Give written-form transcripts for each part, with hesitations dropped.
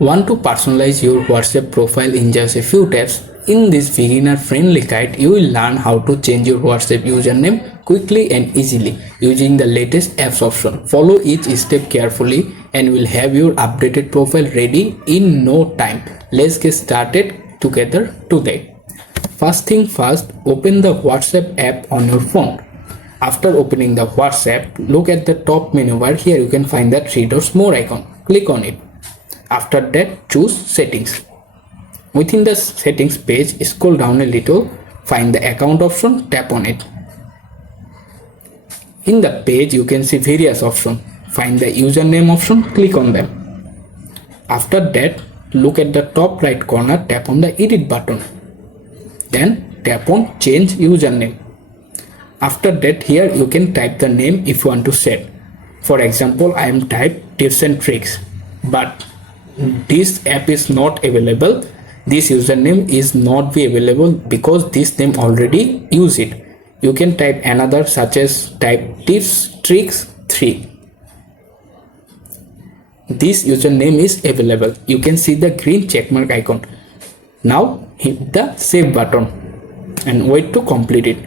Want to personalize your WhatsApp profile in just a few taps? In this beginner-friendly guide, you will learn how to change your WhatsApp username quickly and easily using the latest apps option. Follow each step carefully and will have your updated profile ready in no time. Let's get started together today. First thing first, open the WhatsApp app on your phone. After opening the WhatsApp, look at the top menu bar. Here you can find the three dots more icon. Click on it. After that, choose settings. Within the settings page, scroll down a little, find the account option, tap on it. In the page, you can see various options. Find the username option, click on them. After that, look at the top right corner, tap on the edit button. Then tap on change username. After that, here you can type the name if you want to set. For example, I am type tips and tricks, but this app is not available. This username is not be available because this name already use it. You can type another such as type tips tricks 3. This username is available. You can see the green checkmark icon. Now hit the save button and wait to complete it.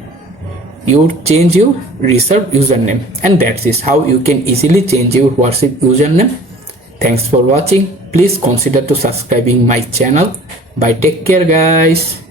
You change your reserved username, and that is how you can easily change your WhatsApp username. Thanks for watching. Please consider to subscribing my channel. Bye, take care guys.